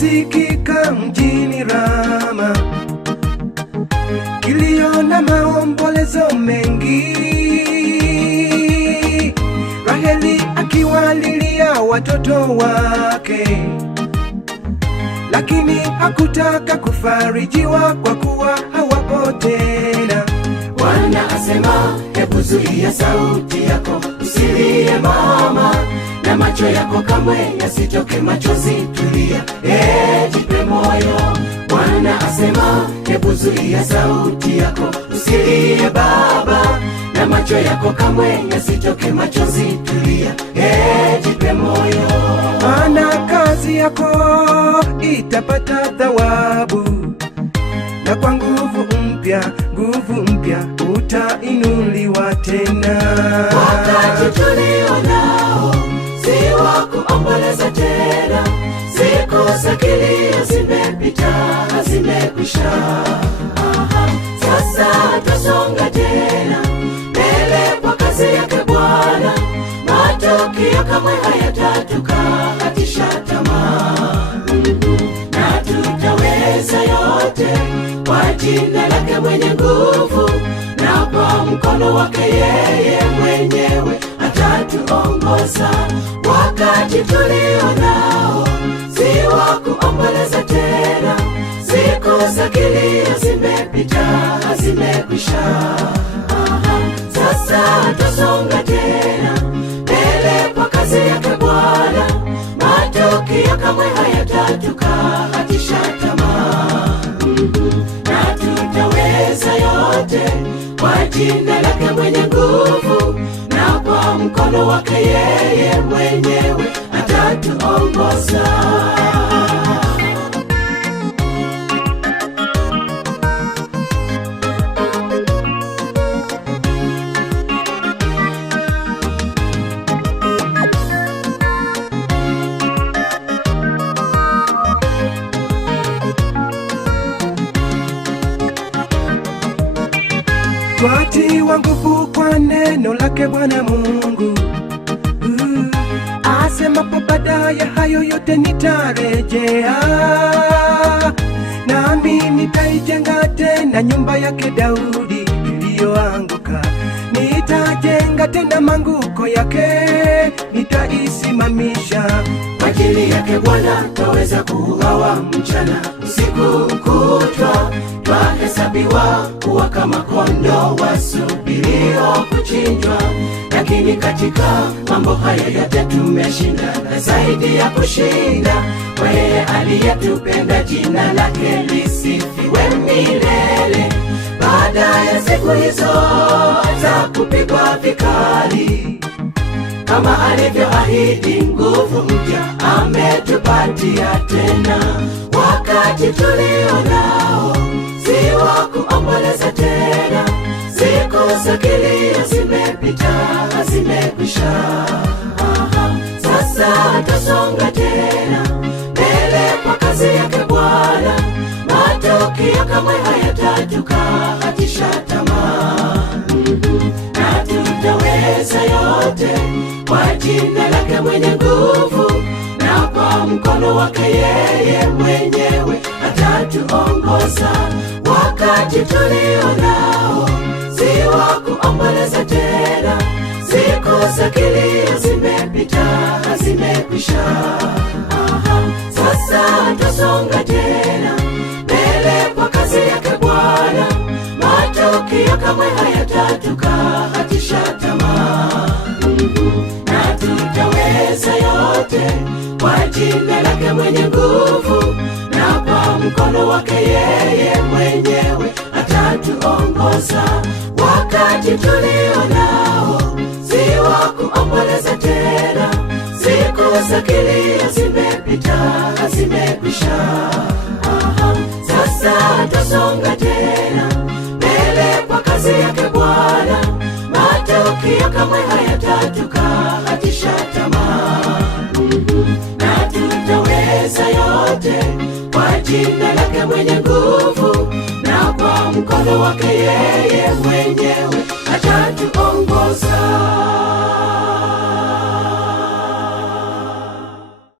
kilisikika mjini Rama, kilio na maombolezo mengi, Raheli akiwalilia watoto wake, lakini hakutaka kufarijiwa kwa kuwa hawapo tena. Bwana asema, hebu zuia sauti yako, usilie mama, na macho yako kamwe yasitoke machozi, tulia, jipe moyo. Bwana asema, hebu zuia sauti yako, usilie baba, na macho yako kamwe yasitoke machozi, tulia, jipe moyo. Maana kazi yako itapata thawabu, na kwa nguvu mpya utainuliwa tena. Wakati tulio nao si wa kuomboleza tena, siku za kilio zimepita, zimekwisha. Sasa tusonga tena mbele kwa kazi yake Bwana, matokeo kamwe hayatatukatisha tamaa, na tutaweza yote kwa jina lake mwenye nguvu, na kwa mkono wake yeye mwenyewe atatuongoza. Wakati tulio nao si wa kuomboleza tena, siku za kilio zimepita, zimekwisha. Sasa tusonga tena mbele kwa kazi yake Bwana, matokeo kamwe hayatatukatisha tamaa, na tutaweza yote kwa jina lake mwenye nguvu, na kwa mkono wake yeye mwenyewe atatuongoza. Twatiwa nguvu kwa neno lake Bwana Mungu, asemapo baadaye hayo yote nitarejea, nami nitaijenga tena nyumba yake Daudi iliyoanguka. Nitajenga tena manguko yake, nitaisimamisha. Kwa ajili yake Bwana twaweza kuuawa mchana, usiku kutwa twahesabiwa kuwa kama kondoo wasubirio kuchinjwa. Lakini katika mambo haya yote tumeshinda, na zaidi ya kushinda, kwa yeye aliyetupenda, jina lake lisifiwe milele. Baada ya siku hizo za kupigwa vikali, kama alivyoahidi, nguvu mpya ametupatia tena. Wakati tulio nao si wa kuomboleza tena, siku za kilio zimepita, zimekwisha. Sasa tusonga tena mbele kwa kazi yake Bwana, matokeo kamwe hayatatukatisha tamaa, na tutaweza yote kwa jina lake mwenye nguvu, na kwa mkono wake yeye mwenyewe atatuongoza. Wakati tulio nao si wa kuomboleza tena, siku za kilio zimepita, zimekwisha. Sasa tusonga tena mbele kwa kazi yake Bwana, matokeo kamwe hayatatukatisha tamaa, na tutaweza yote kwa jina lake mwenye nguvu, na kwa mkono wake yeye mwenyewe atatuongoza. Wakati tulio nao si wa kuomboleza tena, siku za kilio zimepita, zimekwisha. Sasa tusonga tena mbele kwa kazi yake Bwana, matokeo kamwe hayatatukatisha tamaa, na tutaweza yote kwa jina lake mwenye nguvu, na kwa mkono wake yeye mwenyewe atatu